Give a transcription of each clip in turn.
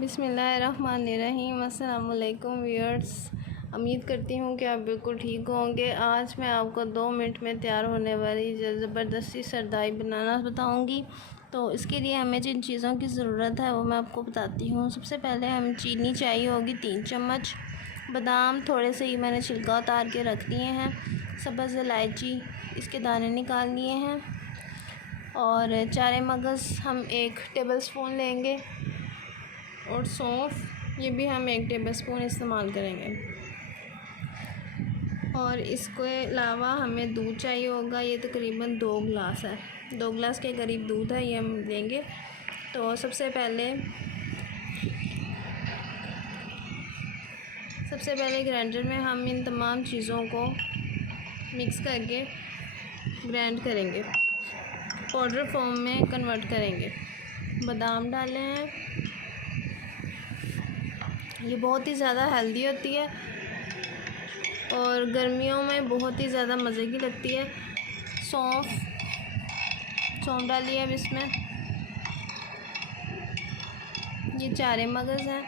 बिस्मिल्लाहिर्रहमानिर्रहीम। अस्सलाम वालेकुम व्यूअर्स, उम्मीद करती हूँ कि आप बिल्कुल ठीक होंगे। आज मैं आपको 2 मिनट में तैयार होने वाली ज़बरदस्ती सरदाई बनाना बताऊँगी। तो इसके लिए हमें जिन चीज़ों की ज़रूरत है वो मैं आपको बताती हूँ। सबसे पहले हमें चीनी चाहिए होगी 3 चम्मच। बादाम थोड़े से ही मैंने छिलका उतार के रख लिए हैं। सब्ज़ इलायची इसके दाने निकाल लिए हैं। और चारे मगज़ हम 1 टेबलस्पून लेंगे। और सौंफ ये भी हम 1 टेबलस्पून इस्तेमाल करेंगे। और इसके अलावा हमें दूध चाहिए होगा, ये तकरीबन 2 गिलास है, 2 गिलास के करीब दूध है, ये हम लेंगे। तो सबसे पहले ग्राइंडर में हम इन तमाम चीज़ों को मिक्स करके ग्राइंड करेंगे, पाउडर फॉर्म में कन्वर्ट करेंगे। बादाम डाले हैं, ये बहुत ही ज़्यादा हेल्दी होती है और गर्मियों में बहुत ही ज़्यादा मज़े की लगती है। सौंफ डालिए अब इसमें। ये चारे मगज़ हैं।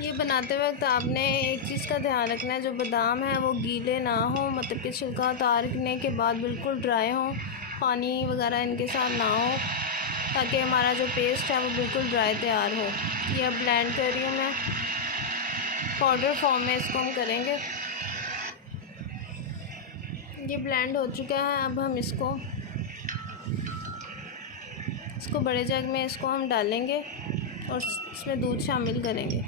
ये बनाते वक्त आपने एक चीज़ का ध्यान रखना है, जो बादाम है वो गीले ना हो, मतलब कि छिलका उतारने के बाद बिल्कुल ड्राई हो, पानी वगैरह इनके साथ ना हो, ताकि हमारा जो पेस्ट है वो बिल्कुल ड्राई तैयार हो। ये अब ब्लेंड कर रही हूँ मैं, पाउडर फॉर्म में इसको हम करेंगे। ये ब्लेंड हो चुका है। अब हम इसको बड़े जग में इसको हम डालेंगे और इसमें दूध शामिल करेंगे।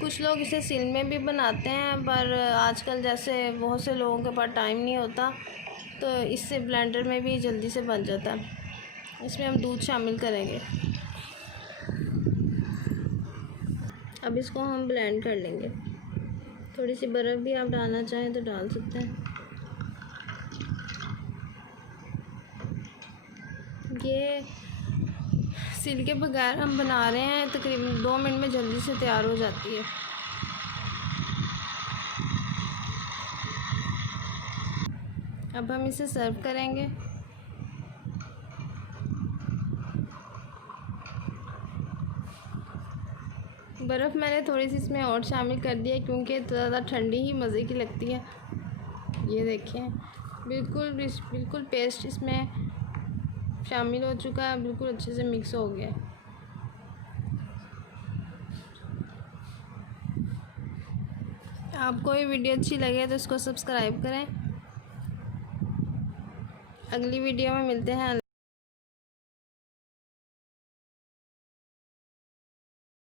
कुछ लोग इसे सिल में भी बनाते हैं, पर आजकल जैसे बहुत से लोगों के पास टाइम नहीं होता, तो इससे ब्लेंडर में भी जल्दी से बन जाता है। इसमें हम दूध शामिल करेंगे। अब इसको हम ब्लेंड कर लेंगे। थोड़ी सी बर्फ़ भी आप डालना चाहें तो डाल सकते हैं। ये सिल के बगैर हम बना रहे हैं, तकरीबन 2 मिनट में जल्दी से तैयार हो जाती है। अब हम इसे सर्व करेंगे। बर्फ़ मैंने थोड़ी सी इसमें और शामिल कर दिया, क्योंकि ज़्यादा ठंडी ही मज़े की लगती है। ये देखें, बिल्कुल पेस्ट इसमें शामिल हो चुका है, बिल्कुल अच्छे से मिक्स हो गया। आपको ये वीडियो अच्छी लगे तो इसको सब्सक्राइब करें। अगली वीडियो में मिलते हैं।